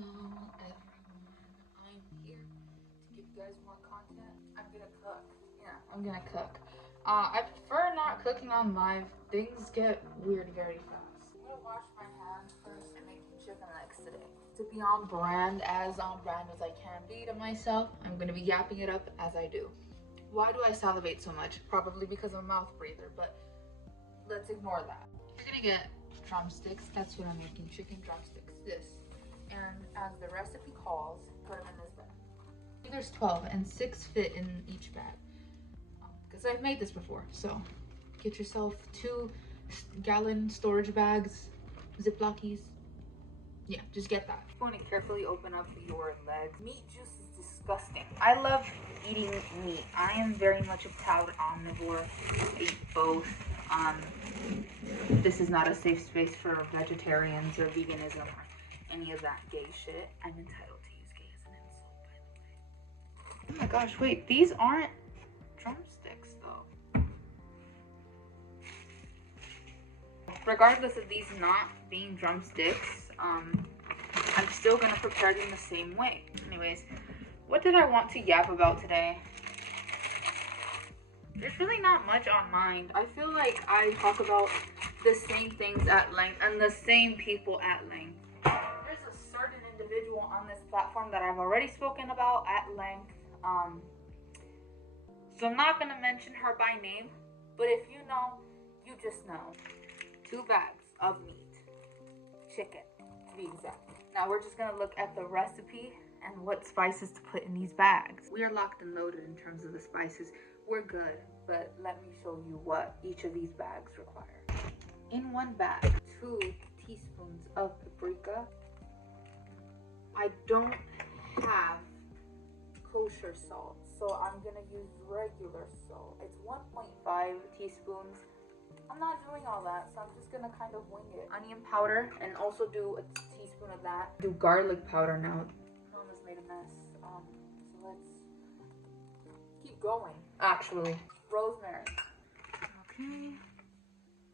Hello everyone, I'm here to give you guys more content. I'm gonna cook. Yeah, I'm gonna cook. I prefer not cooking on live. Things get weird very fast. I'm gonna wash my hands first and making chicken legs today. To be on brand as I can be to myself, I'm gonna be yapping it up as I do. Why do I salivate so much? Probably because I'm a mouth breather, but let's ignore that. You're gonna get drumsticks. That's what I'm making, chicken drumsticks. This. And as the recipe calls, put them in this bag. There's 12 and 6 fit in each bag. Because I've made this before. So get yourself 2-gallon storage bags, Ziplocies. Yeah, just get that. I'm going to carefully open up your legs. Meat juice is disgusting. I love eating meat. I am very much a proud omnivore. I eat both. This is not a safe space for vegetarians or veganism or any of that gay shit. I'm entitled to use gay as an insult, by the way. Oh my gosh, wait, these aren't drumsticks though. Regardless of these not being drumsticks, I'm still gonna prepare them the same way. Anyways, what did I want to yap about today? There's really not much on mind. I feel like I talk about the same things at length and the same people at length. There's a certain individual on this platform that I've already spoken about at length. So I'm not gonna mention her by name, but if you know, you just know. 2 bags of meat, chicken to be exact. Now we're just gonna look at the recipe and what spices to put in these bags. We are locked and loaded in terms of the spices. We're good, but let me show you what each of these bags require. In one bag, 2 teaspoons of paprika. I don't have kosher salt, so I'm gonna use regular salt. It's 1.5 teaspoons. I'm not doing all that, so I'm just gonna kind of wing it. Onion powder, and also do a teaspoon of that. Do garlic powder now. Mama's made a mess. So let's keep going. Actually, rosemary. Okay.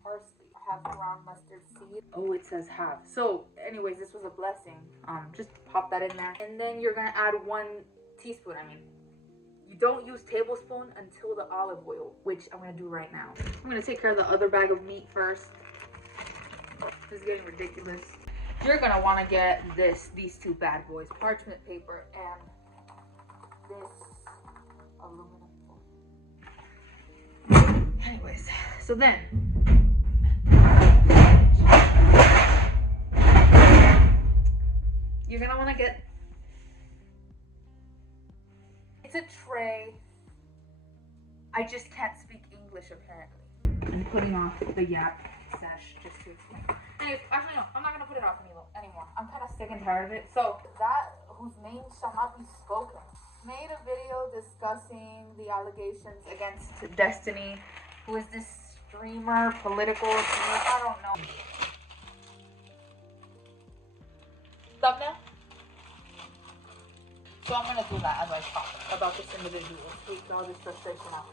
Parsley. I have ground mustard seed. Oh, it says half. So, anyways, this was a blessing. Just pop that in there, and then you're gonna add 1 teaspoon. You don't use tablespoon until the olive oil, which I'm gonna do right now. I'm gonna take care of the other bag of meat first. This is getting ridiculous. You're gonna want to get these 2 bad boys, parchment paper and this aluminum foil. Anyways, so then you're gonna want to get, it's a tray. I just can't speak English apparently. I'm putting off the yap sash just to explain. Anyways, actually no, I'm not gonna put it off anymore. I'm kind of sick and tired of it. So that whose name shall not be spoken made a video discussing the allegations against Destiny, who is this streamer, political, I don't know. Thumbnail? So I'm gonna do that as I talk about this individual, take all this frustration out.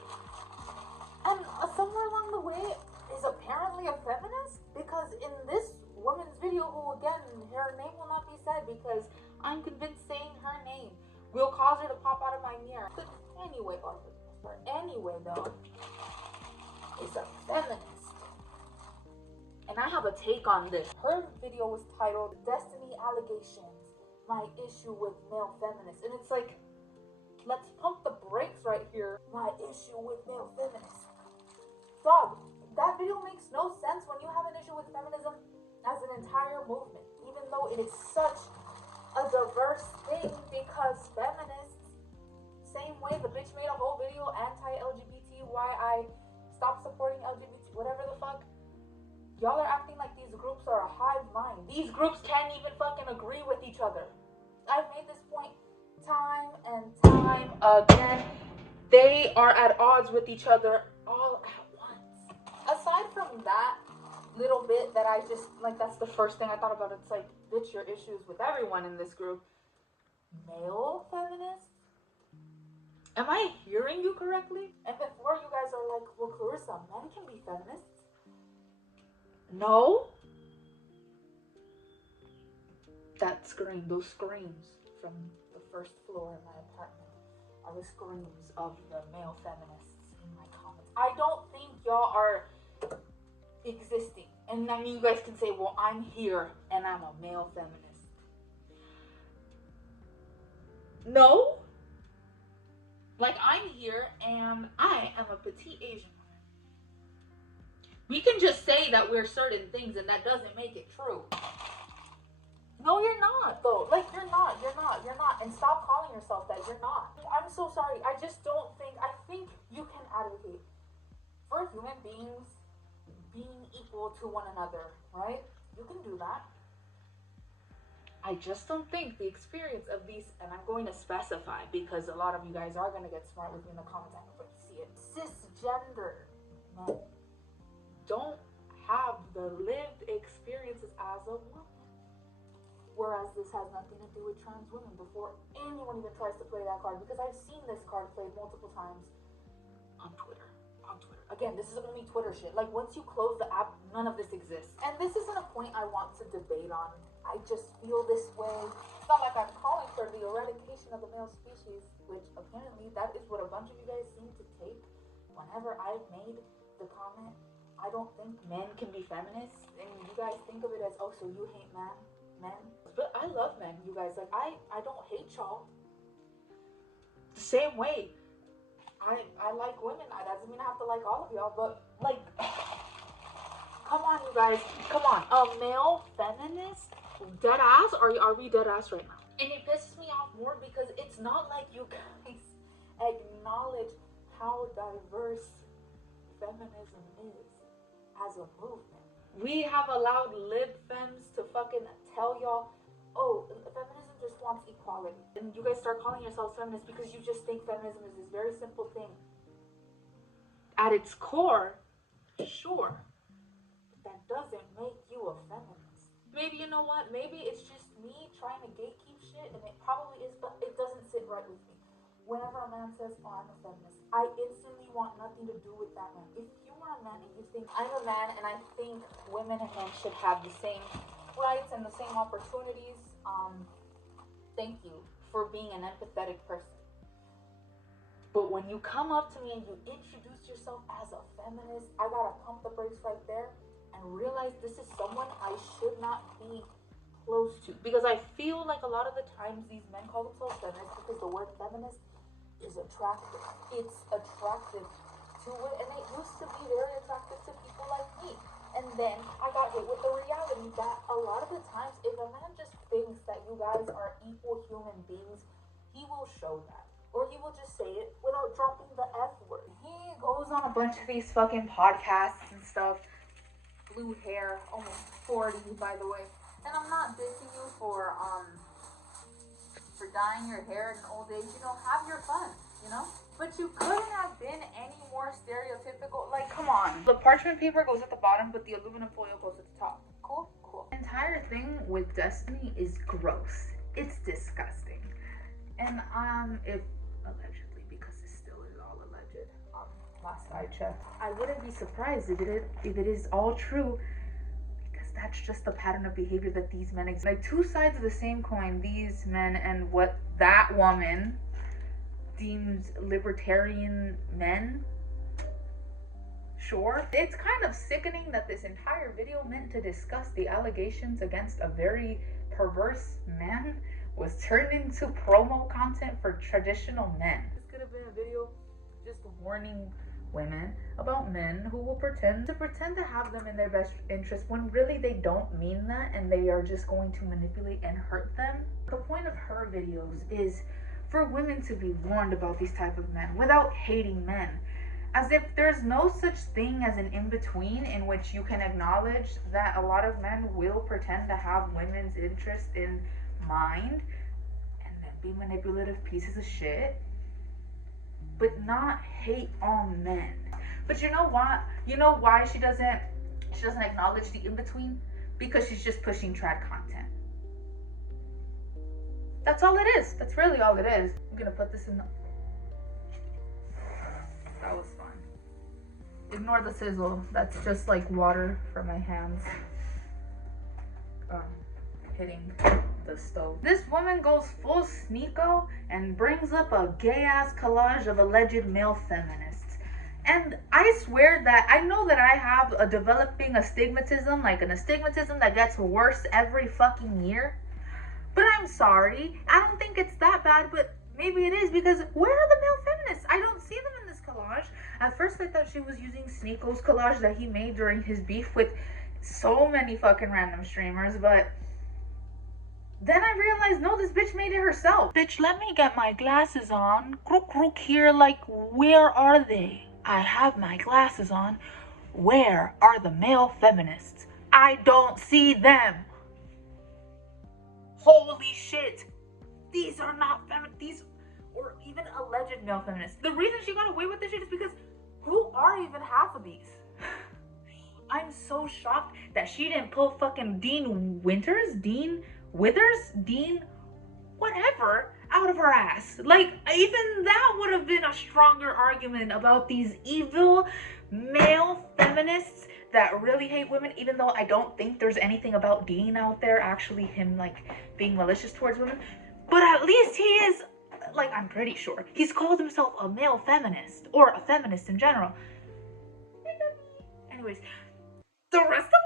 And somewhere along the way is apparently a feminist, because in this woman's video, who again, her name will not be said because I'm convinced saying her name will cause her to pop out of my mirror. But anyway, though, is a feminist. And I have a take on this. Her video was titled Destiny Allegations, My Issue with Male Feminists. And it's like, let's pump the brakes right here. My issue with male feminists. Dog, that video makes no sense when you have an issue with feminism as an entire movement, even though it is such a diverse thing, because feminists, same way the bitch made a whole video anti-LGBT, why I stopped supporting LGBT, whatever the fuck. Y'all are acting like these groups are a hive mind. These groups can't even fucking agree with each other. I've made this point time and time again. They are at odds with each other all at once. Aside from that little bit that I just, like, that's the first thing I thought about. It's like, bitch, your issues with everyone in this group. Male feminists? Am I hearing you correctly? And before you guys are like, well, Clarissa, men can be feminists. No. that scream, those screams from the first floor of my apartment are the screams of the male feminists in my comments. I don't think y'all are existing. And I mean, you guys can say, well, I'm here and I'm a male feminist. No. Like, I'm here and I am a petite Asian woman. We can just say that we're certain things and that doesn't make it true. No, you're not, though. Like, you're not. And stop calling yourself that. You're not. I'm so sorry. I think you can advocate for human beings being equal to one another, right? You can do that. I just don't think the experience of these, and I'm going to specify because a lot of you guys are going to get smart with me in the comments, I know, but you see it. Cisgender men don't have the lived experiences as a woman. Whereas this has nothing to do with trans women before anyone even tries to play that card, because I've seen this card played multiple times on Twitter. Again, this is only Twitter shit. Like, once you close the app, none of this exists. And this isn't a point I want to debate on. I just feel this way. It's not like I'm calling for the eradication of the male species, which apparently that is what a bunch of you guys seem to take. Whenever I've made the comment, I don't think men can be feminists, and you guys think of it as, oh, so you hate men. But I love men, you guys. Like, I don't hate y'all. The same way I like women. That doesn't mean I have to like all of y'all, but like, come on, you guys. Come on. A male feminist? Dead ass? Are we dead ass right now? And it pisses me off more because it's not like you guys acknowledge how diverse feminism is as a movement. We have allowed lib fems to fucking tell y'all, oh, feminism just wants equality. And you guys start calling yourselves feminists because you just think feminism is this very simple thing. At its core, sure, but that doesn't make you a feminist. Maybe, you know what, maybe it's just me trying to gatekeep shit, and it probably is, but it doesn't sit right with me. Whenever a man says, oh, I'm a feminist, I instantly want nothing to do with that man. If you are a man and you think, I'm a man and I think women and men should have the same rights and the same opportunities, thank you for being an empathetic person. But when you come up to me and you introduce yourself as a feminist, I gotta pump the brakes right there and realize this is someone I should not be close to. Because I feel like a lot of the times these men call themselves feminists because the word feminist is attractive. It's attractive to it, and it used to be very attractive to people like me. And then I got hit with the reality that a lot of the times, if a man just thinks that you guys are equal human beings, he will show that. Or he will just say it without dropping the F word. He goes on a bunch of these fucking podcasts and stuff. Blue hair, almost 40, by the way. And I'm not dissing you for dyeing your hair in old age. You know, have your fun, you know? But you couldn't have been any more stereotypical. Like, come on. The parchment paper goes at the bottom, but the aluminum foil goes at the top. Cool? Cool. The entire thing with Destiny is gross. It's disgusting. And, if allegedly, because it still is all alleged, last I checked, I wouldn't be surprised if it is all true, because that's just the pattern of behavior that these men exhibit. Like, two sides of the same coin, these men and what that woman deems libertarian men. Sure. It's kind of sickening that this entire video meant to discuss the allegations against a very perverse man was turned into promo content for traditional men. This could have been a video just warning women about men who will pretend to have them in their best interest when really they don't mean that, and they are just going to manipulate and hurt them. The point of her videos is for women to be warned about these type of men without hating men, as if there's no such thing as an in-between in which you can acknowledge that a lot of men will pretend to have women's interest in mind and then be manipulative pieces of shit, but not hate all men. But you know what? You know why she doesn't acknowledge the in-between? Because she's just pushing trad content. That's all it is. That's really all it is. I'm gonna put this in the... That was fun. Ignore the sizzle. That's just like water from my hands hitting the stove. This woman goes full Sneeko and brings up a gay-ass collage of alleged male feminists. And I swear that I know that I have a developing astigmatism, like an astigmatism that gets worse every fucking year. But I'm sorry, I don't think it's that bad, but maybe it is, because where are the male feminists? I don't see them in this collage. At first I thought she was using Sneeko's collage that he made during his beef with so many fucking random streamers, but then I realized, no, this bitch made it herself. Bitch, let me get my glasses on. Crook crook here, like, where are they? I have my glasses on. Where are the male feminists? I don't see them. Holy shit. These are not feminists. These, or even alleged male feminists. The reason she got away with this shit is because who are even half of these? I'm so shocked that she didn't pull fucking Dean Withers, whatever, out of her ass. Like, even that would have been a stronger argument about these evil male feminists that really hate women, even though I don't think there's anything about Dean out there, actually him, like, being malicious towards women. But at least he is, like, I'm pretty sure, he's called himself a male feminist, or a feminist in general. Anyways, the rest of them,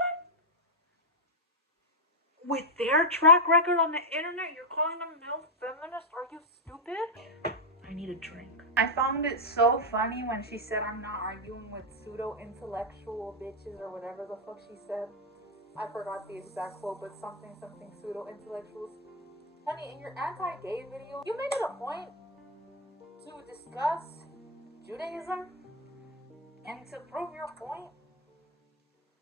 with their track record on the internet, you're calling them male feminists? Are you stupid? I need a drink. I found it so funny when she said, I'm not arguing with pseudo-intellectual bitches, or whatever the fuck she said. I forgot the exact quote, but something pseudo-intellectuals. Honey, in your anti-gay video, you made it a point to discuss Judaism and to prove your point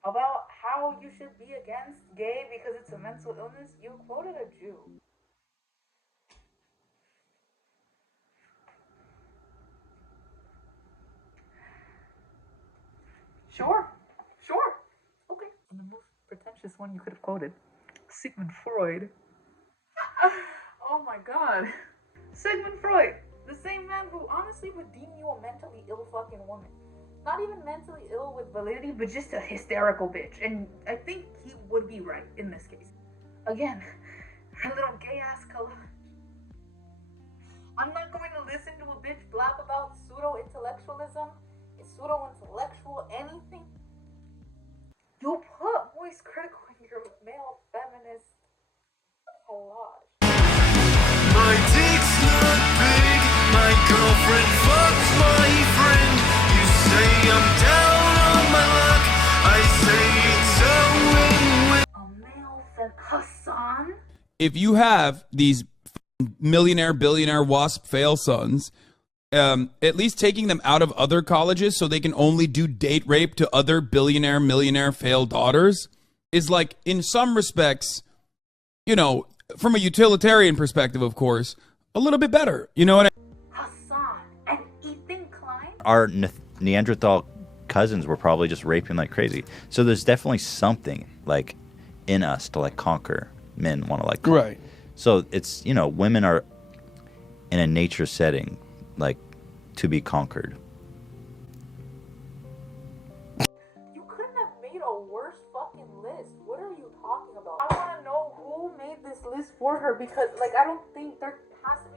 about how you should be against gay because it's a mental illness. You quoted a Jew. Sure. Okay. And the most pretentious one you could have quoted, Sigmund Freud. Oh my god. Sigmund Freud, the same man who honestly would deem you a mentally ill fucking woman. Not even mentally ill with validity, but just a hysterical bitch. And I think he would be right in this case. Again, her little gay ass collage. I'm not going to listen to a bitch blab about pseudo-intellectualism. Is pseudo-intellectual anything? You put voice critical in your male feminist collage. My dick's not big, my girlfriend fucks my friend. You say I'm down on my luck, I say it's a win-win. A male Hassan? If you have these millionaire, billionaire, wasp fail sons, at least taking them out of other colleges so they can only do date rape to other billionaire, millionaire failed daughters is, like, in some respects, you know, from a utilitarian perspective, of course, a little bit better. You know what Hassan and Ethan Klein? Our Neanderthal cousins were probably just raping like crazy. So there's definitely something, like, in us to, like, conquer. Men want to, like, conquer. Right. So it's, you know, women are in a nature setting, like, to be conquered. You couldn't have made a worse fucking list. What are you talking about? I want to know who made this list for her, because, like, I don't think there has to be.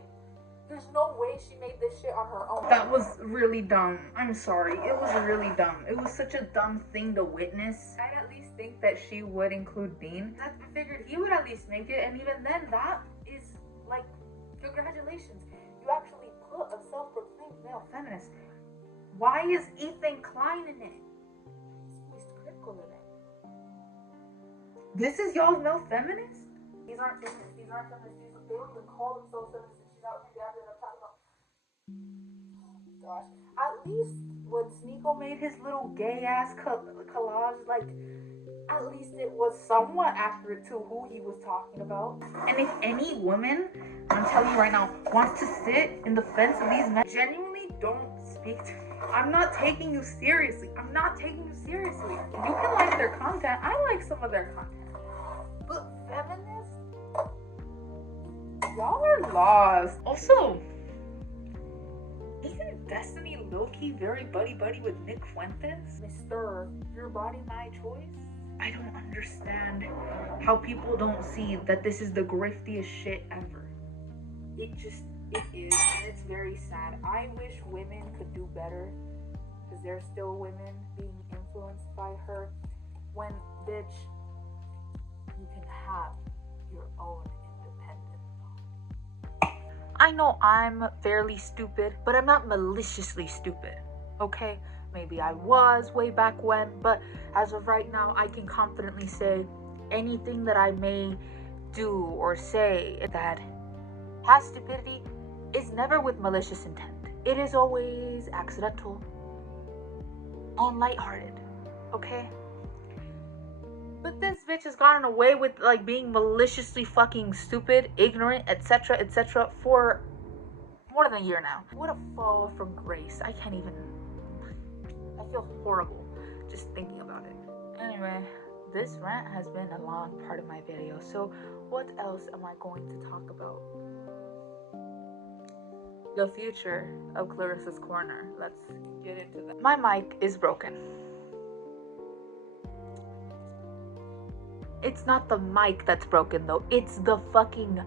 There's no way she made this shit on her own. That was really dumb. I'm sorry. It was really dumb. It was such a dumb thing to witness. I at least think that she would include Dean. I figured he would at least make it, and even then, that is, like, congratulations. You actually put a self-proclaimed male feminist. Why is Ethan Klein in it? He's critical in it. This is y'all's male feminist? These aren't feminists. They don't even call themselves feminists. She's out here gathering up talking about. Gosh. At least when Sneeko made his little gay ass collage, like, at least it was somewhat accurate to who he was talking about. And if any woman, I'm telling you right now, wants to sit in the fence of these men, genuinely don't speak to me. I'm not taking you seriously. You can like their content. I like some of their content. But feminists? Y'all are lost. Also, isn't Destiny low-key very buddy-buddy with Nick Fuentes? Mr. Your Body, My Choice? I don't understand how people don't see that this is the griftiest shit ever. It is, and it's very sad. I wish women could do better, because there's still women being influenced by her. When, bitch, you can have your own independence. I know I'm fairly stupid, but I'm not maliciously stupid, okay? Maybe I was way back when, but as of right now, I can confidently say anything that I may do or say that has stupidity is never with malicious intent. It is always accidental and lighthearted, okay? But this bitch has gotten away with like being maliciously fucking stupid, ignorant, etc., for more than a year now. What a fall from grace. I can't even. I feel horrible just thinking about it. Anyway, this rant has been a long part of my video, so what else am I going to talk about? The future of Clarissa's Corner. Let's get into that. My mic is broken. It's not the mic that's broken though, it's the fucking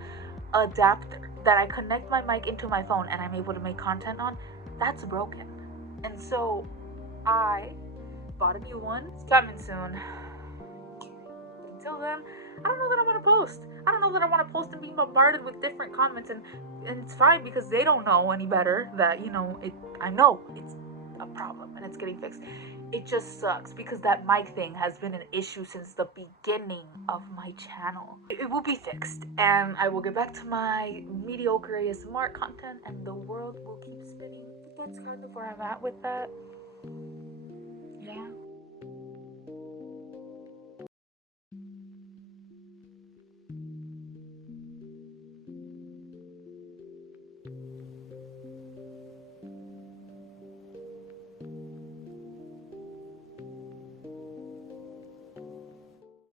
adapter that I connect my mic into my phone and I'm able to make content on. That's broken. And so I bought a new one. It's coming soon. Until then, I don't know that I want to post. I don't know that I want to post and be bombarded with different comments, and it's fine because they don't know any better that, you know, I know it's a problem and it's getting fixed. It just sucks because that mic thing has been an issue since the beginning of my channel. It will be fixed and I will get back to my mediocre ASMR content and the world will keep spinning. But that's kind of where I'm at with that. Yeah.